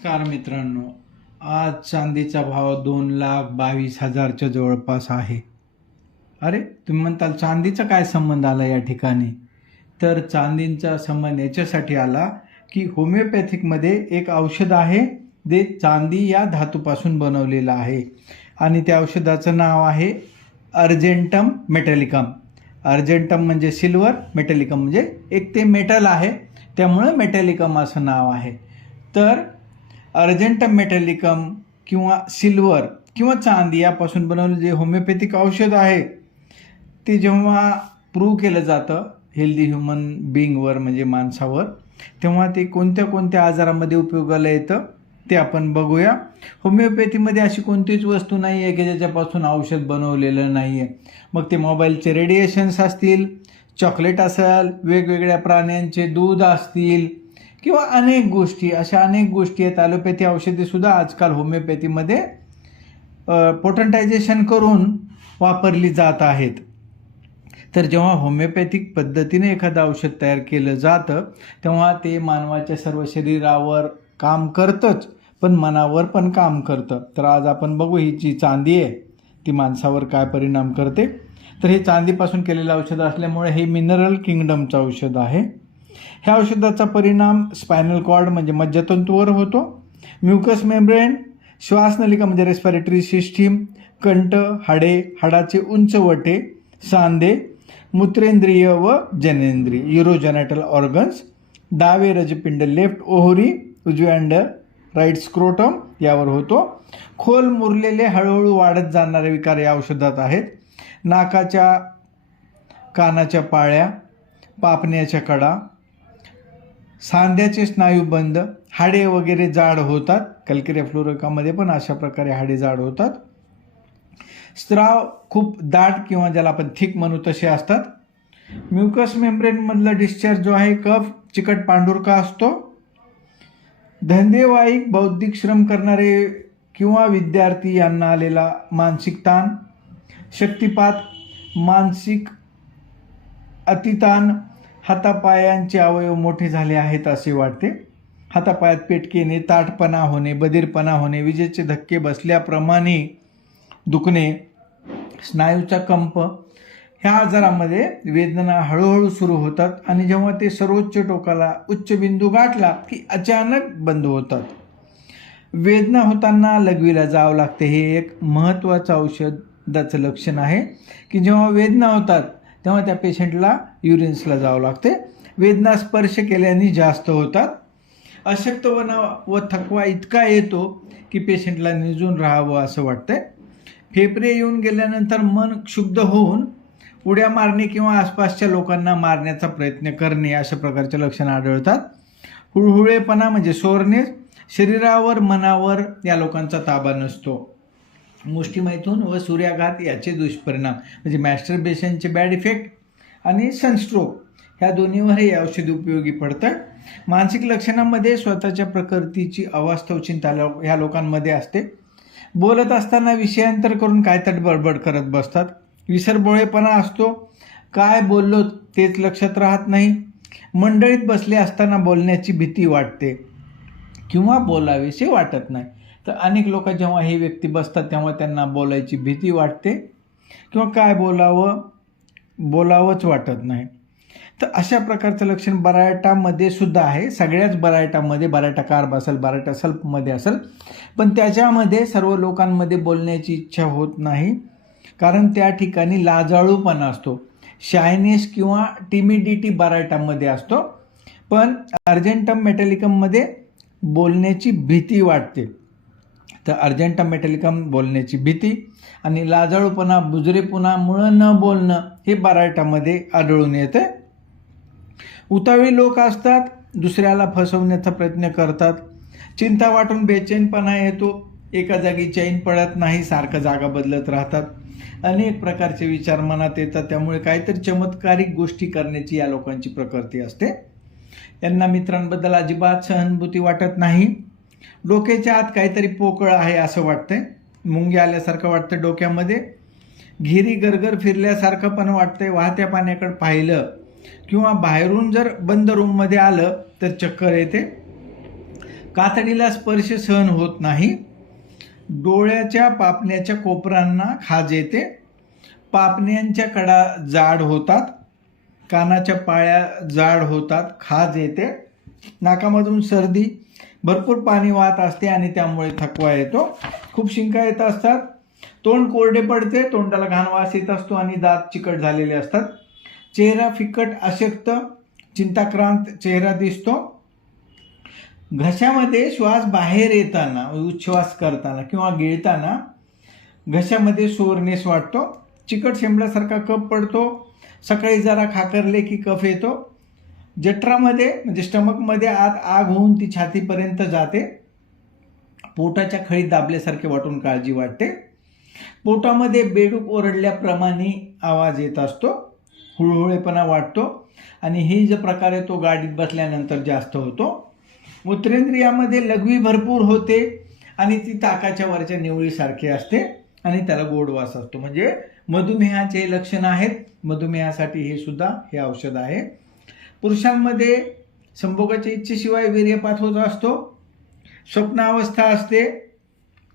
नमस्कार मित्रांनो, आज चांदीचा भाव 2,22,000च्या जवळपास आहे. अरे, तुम्ही म्हणताल चांदीचा काय संबंध आला या ठिकाणी? तर चांदीचा संबंध याच्यासाठी आला की होमिओपॅथिकमध्ये एक औषध आहे, जे चांदी या धातूपासून बनवलेलं आहे आणि त्या औषधाचं नाव आहे अर्जेंटम मेटॅलिकम. अर्जेंटम म्हणजे सिल्वर, मेटॅलिकम म्हणजे एक ते मेटल आहे, त्यामुळं मेटॅलिकम असं नाव आहे. तर अर्जेंटम मेटॅलिकम किंवा सिल्वर किंवा चांदी यापासून बनवलेलं जे होमिओपॅथिक औषध आहे, ते जेव्हा प्रूव्ह केलं जातं हेल्दी ह्युमन बिईंगवर म्हणजे माणसावर, तेव्हा ते कोणत्या कोणत्या आजारामध्ये उपयोगाला येतं ते आपण बघूया. होमिओपॅथीमध्ये अशी कोणतीच वस्तू नाही आहे की ज्याच्यापासून औषध बनवलेलं नाही आहे. मग ते मोबाईलचे रेडिएशन्स असतील, चॉकलेट असेल, वेगवेगळ्या प्राण्यांचे दूध असतील किंवा अनेक गोष्टी, अशा अनेक गोष्टी आहेत. ॲलोपॅथी औषधेसुद्धा आजकाल होमिओपॅथीमध्ये पोटंटायझेशन करून वापरली जात आहेत. तर जेव्हा होमिओपॅथिक पद्धतीने एखादं औषध तयार केलं जातं तेव्हा ते मानवाच्या सर्व शरीरावर काम करतंच, पण मनावर पण काम करतं. तर आज आपण बघू ही जी चांदी आहे ती माणसावर काय परिणाम करते. तर हे चांदीपासून केलेलं औषध असल्यामुळे हे मिनरल किंगडमचं औषध आहे. ह्या औषधाचा परिणाम स्पायनल कॉर्ड म्हणजे मज्जातंतूवर होतो, म्युकस मेम्ब्रेन, श्वासनलिका म्हणजे रेस्पिरेटरी सिस्टीम, कंठ, हाडे, हाडाचे उंच वटे, सांधे, मूत्रेंद्रिय व जनेंद्रिय, युरोजेनेटल ऑर्गन्स, डावे रजपिंड लेफ्ट ओहरी, उजवे अंडर राईट स्क्रोटम यावर होतो. खोल मुरलेले हळूहळू वाढत जाणारे विकार या औषधात आहेत. नाकाच्या कानाच्या पाळ्या, पापण्याच्या कडा, सांध्याचे स्नायुबंध, हाडे वगैरे जाड होतात. कॅल्केरिया फ्लोरोकामध्ये पण अशा प्रकारे हाडे जाड होतात. स्त्राव खूप दाट किंवा ज्याला आपण थिक म्हणू तसे असतात. म्युकस मेम्ब्रेनमधला डिस्चार्ज जो आहे कफ चिकट पांढुरका असतो. धंदेवाईक बौद्धिक श्रम करणारे किंवा विद्यार्थी यांना आलेला मानसिक ताण, शक्तिपात, मानसिक अतिताण, हातापायांचे अवयव मोठे झाले आहेत असे वाटते, हातापायात पेटके येणे, ताठपणा होणे, बधीरपणा होणे, विजेचे धक्के बसल्याप्रमाणे दुखणे, स्नायूचा कंप, ह्या आजारामध्ये वेदना हळूहळू सुरू होतात आणि जेव्हा ते सर्वोच्च टोकाला उच्च बिंदू गाठला की अचानक बंद होतात. वेदना होताना लघवीला जावं लागते. हे एक महत्त्वाचं औषधाचं लक्षण आहे की जेव्हा वेदना होतात तेव्हा त्या पेशंटला युरिन्सला जावं लागते. वेदना स्पर्श केल्याने जास्त होतात. अशक्तपणा व थकवा इतका येतो की पेशंटला निजून राहावं असं वाटतंय. फेफरे येऊन गेल्यानंतर मन क्षुब्ध होऊन उड्या मारणे किंवा आसपासच्या लोकांना मारण्याचा प्रयत्न करणे अशा प्रकारचे लक्षणं आढळतात. हुळहुळेपणा म्हणजे सोरनेस, शरीरावर मनावर या लोकांचा ताबा नसतो. मुष्टिमैथून व सूर्याघात याचे दुष्परिणाम म्हणजे मॅस्टरबेशनचे बॅड इफेक्ट आणि सनस्ट्रोक ह्या दोन्हीवर हे औषध उपयोगी पडतं. मानसिक लक्षणांमध्ये स्वतःच्या प्रकृतीची अवास्तव चिंता ह्या लोकांमध्ये असते. बोलत असताना विषयांतर करून काय तर बडबड करत बसतात. विसरबोळेपणा असतो, काय बोललो तेच लक्षात राहत नाही. मंडळीत बसले असताना बोलण्याची भीती वाटते किंवा बोलावेसे वाटत नाही. तर अनेक लोक जेव्हा हे व्यक्ती बसतात तेव्हा त्यांना बोलायची भीती वाटते किंवा काय बोलावंच वाटत नाही. तर अशा प्रकारचं लक्षण बरायटामध्ये सुद्धा आहे. सगळ्याच बरायटामध्ये, बरायटा कार्ब असेल, बरायटा सल्फमध्ये असेल, पण त्याच्यामध्ये सर्व लोकांमध्ये बोलण्याची इच्छा होत नाही, कारण त्या ठिकाणी लाजाळूपणा असतो. शायनेस किंवा टिमिडिटी बरायटामध्ये असतो, पण अर्जेंटम मेटॅलिकममध्ये बोलण्याची भीती वाटते. तर अर्जेंटम मेटॅलिकम बोलण्याची भीती आणि लाजाळूपणा, बुजरेपणामुळं न बोलणं हे बरायटामध्ये आढळून येते. उतावळी लोक असतात, दुसऱ्याला फसवण्याचा प्रयत्न करतात. चिंता वाटून बेचैनपणा येतो, एका जागी चैन पडत नाही, सारखं जागा बदलत राहतात. अनेक प्रकारचे विचार मनात येतात, त्यामुळे काहीतरी चमत्कारिक गोष्टी करण्याची या लोकांची प्रकृती असते. त्यांना मित्रांबद्दल अजिबात सहानुभूती वाटत नाही. डोक्याच्या आत काहीतरी पोकळ आहे असं वाटतंय, मुंग्या आल्यासारखं वाटतं डोक्यामध्ये. घिरी गरगर फिरल्यासारखं पण वाटतंय. वाहत्या पाण्याकडे पाहिलं किंवा बाहेरून जर बंद रूममध्ये आलं तर चक्कर येते. कातडीला स्पर्श सहन होत नाही, डोळ्याच्या पापण्याच्या कोपरांना खाज येते, पापण्यांच्या कडा जाड होतात, कानाच्या पाळ्या जाड होतात, खाज येते, नाकामधून सर्दी, भरपूर पाणी वाहत असते आणि त्यामुळे थकवा येतो, खूप शिंका येत असतात, तोंड कोरडे पडते, तोंडाला घाण वास येत असतो आणि दात चिकट झालेले असतात, चेहरा फिकट, अशक्त, चिंताक्रांत चेहरा दिसतो, घशामध्ये श्वास बाहेर येताना, उच्छ्वास करताना किंवा गिळताना घशामध्ये सोरनेस वाटतो, चिकट शेंबल्यासारखा कफ पडतो, सकाळी जरा खाकरले की कफ येतो, जठरामध्ये म्हणजे स्टमकमध्ये आत आग होऊन ती छातीपर्यंत जाते, पोटाच्या खळीत दाबल्यासारखे वाटून काळजी वाटते, पोटामध्ये बेडूक ओरडल्याप्रमाणे आवाज येत असतो, हुळहुळेपणा वाटतो आणि ही जो प्रकार आहे तो गाडीत बसल्यानंतर जास्त होतो, मूत्रेंद्रियामध्ये लघवी भरपूर होते आणि ती ताकाच्या वरच्या निवळीसारखी असते आणि त्याला गोड वास असतो. म्हणजे मधुमेहाचे लक्षण आहेत. मधुमेहासाठी हे सुद्धा हे औषध आहे. पुरुषांमध्ये संभोगाच्या इच्छेशिवाय वीर्यपात होत असतो, स्वप्नावस्था असते,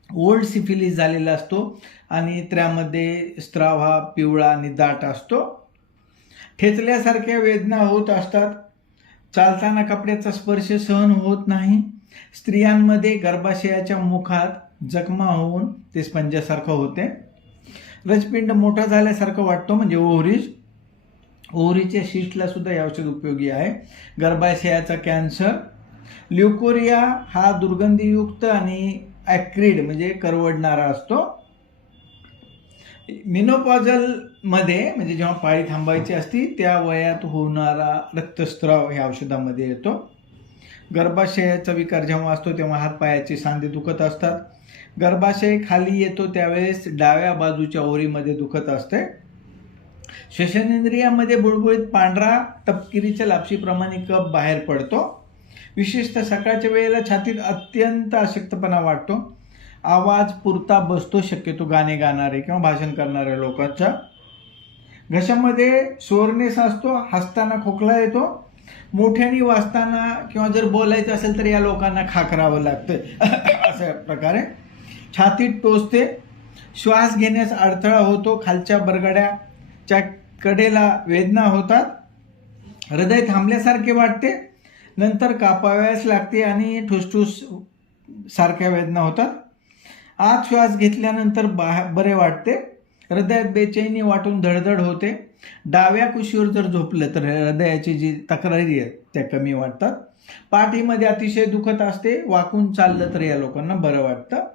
ओल्ड सिफिलिस झालेला असतो आणि त्यामध्ये स्त्राव हा पिवळा आणि दाट असतो, ठेचल्यासारख्या वेदना होत असतात, चालताना कपड्याचा स्पर्श सहन होत नाही, स्त्रियांमध्ये गर्भाशयाच्या मुखात जखमा होऊन ते स्पंजासारखं होते, रजपिंड मोठा झाल्यासारखं वाटतो म्हणजे ओव्हरीच्या शिस्टला सुद्धा हे औषध उपयोगी आहे, गर्भाशयाचा कॅन्सर, ल्युकोरिया हा दुर्गंधीयुक्त आणि ॲक्रिड म्हणजे करवडणारा असतो, मिनोपॉझल मध्ये म्हणजे जेव्हा पाळी थांबायची असती त्या वयात होणारा रक्तस्राव ह्या औषधामध्ये येतो, गर्भाशयाचा विकार जेव्हा असतो तेव्हा हातपायाचे सांधे दुखत असतात, गर्भाशय खाली येतो त्यावेळेस डाव्या बाजूच्या ओरीमध्ये दुखत असते, श्वसनेंद्रियामध्ये बुळबुळीत पांढरा तपकिरीच्या लापशीप्रमाणे कफ बाहेर पडतो, विशेषतः सकाळच्या वेळेला छातीत अत्यंत अशक्तपणा वाटतो, आवाज पुरता बसतो शक्यतो गाणे गाणारे किंवा भाषण करणाऱ्या लोकांचा, घशामध्ये सोरनेस असतो, हसताना खोकला येतो, मोठ्याने वाचताना किंवा जर बोलायचं असेल तर या लोकांना खाकरावं लागतं अशा प्रकारे, छातीत टोचते, श्वास घेण्यास अडथळा होतो, खालच्या बरगड्याच्या कडेला वेदना होतात, हृदय थांबल्यासारखे वाटते, नंतर कापाव्यास लागते आणि ठुसठुस सारख्या वेदना होतात, आत श्वास घेतल्यानंतर बरे वाटते, हृदयात बेचैनी वाटून धडधड होते, डाव्या कुशीवर जर झोपलं तर हृदयाची जी तक्रारी आहेत त्या कमी वाटतात, पाठीमध्ये अतिशय दुखत असते, वाकून चाललं तर या लोकांना बरं वाटतं,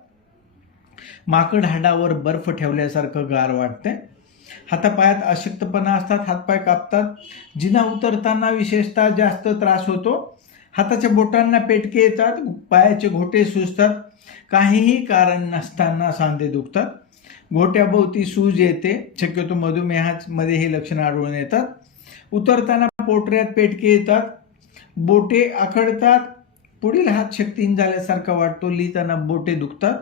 माकड हाडावर बर्फ ठेवल्यासारखं गार वाटते, हातापायात अशक्तपणा असतात, हातपाय कापतात, जिना उतरताना विशेषतः जास्त त्रास होतो, हाताच्या बोटांना पेटके येतात, पायाचे घोटे सुजतात, काहीही कारण नसताना सांधे दुखतात, घोट्याभोवती सूज येते, शक्यतो मधुमेहामध्ये हे लक्षणं आढळून येतात, उतरताना पोटऱ्यात पेटके येतात, बोटे आखडतात, पुढील हात शक्तीहीन झाल्यासारखा वाटतो, लिहिताना बोटे दुखतात,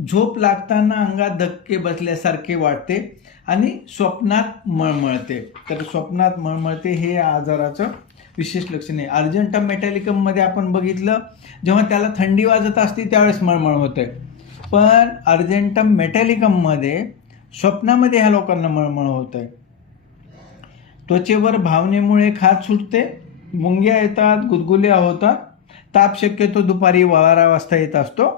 झोप लागताना अंगात धक्के बसल्यासारखे वाटते आणि स्वप्नात मळमळते. तर स्वप्नात मळमळते हे आजाराचं विशेष लक्षण आहे. अर्जेंटम मेटॅलिकम मध्ये आपण बघितलं जेव्हा त्याला थंडी वाजत असते त्यावेळेस मळमळ होते, पण अर्जेंटम मेटॅलिकम मध्ये स्वप्नामध्ये ह्या लोकांना मळमळ होत आहे. त्वचेवर भावनेमुळे खाज सुटते, मुंग्या येतात, गुदगुल्या होतात, ताप शक्यतो दुपारी 12 वाजता येत असतो,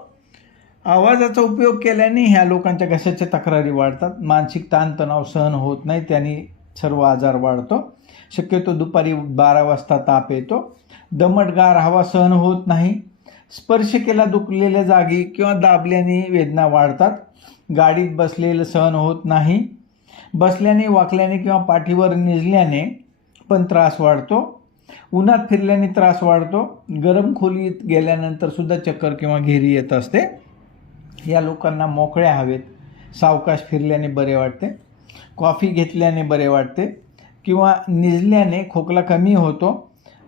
आवाजाचा उपयोग केल्याने ह्या लोकांच्या घशाच्या तक्रारी वाढतात, मानसिक ताणतणाव सहन होत नाही त्याने सर्व आजार वाढतो, शक्यतो दुपारी 12 वाजता ताप येतो, दमटगार हवा सहन होत नाही, स्पर्श केला दुखलेल्या जागी किंवा दाबल्याने वेदना वाढतात, गाडीत बसलेलं सहन होत नाही, बसल्याने वाकल्याने किंवा पाठीवर निजल्याने पण त्रास वाढतो, उन्हात फिरल्याने त्रास वाढतो, गरम खोलीत गेल्यानंतर सुद्धा चक्कर किंवा घेरी येत असते, या लोकांना मोकळ्या हवेत सावकाश फिरल्याने बरे वाटते, कॉफी घेतल्याने बरे वाटते किंवा निजल्याने खोकला कमी होतो,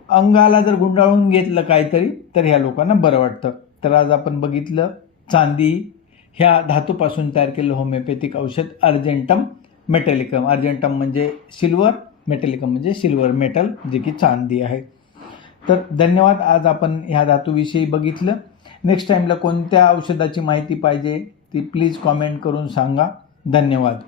अंगाला जर गुंडाळून घेतलं काहीतरी तर ह्या लोकांना बरं वाटतं. तर आज आपण बघितलं चांदी ह्या धातूपासून तयार केलेलं होमिओपॅथिक औषध अर्जेंटम मेटॅलिकम. अर्जेंटम म्हणजे सिल्वर, मेटॅलिकम म्हणजे सिल्वर मेटल जे की चांदी आहे. तर धन्यवाद. आज आपण ह्या धातूविषयी बघितलं. नेक्स्ट टाईमला कोणत्या औषधाची माहिती पाहिजे ती प्लीज कॉमेंट करून सांगा. धन्यवाद.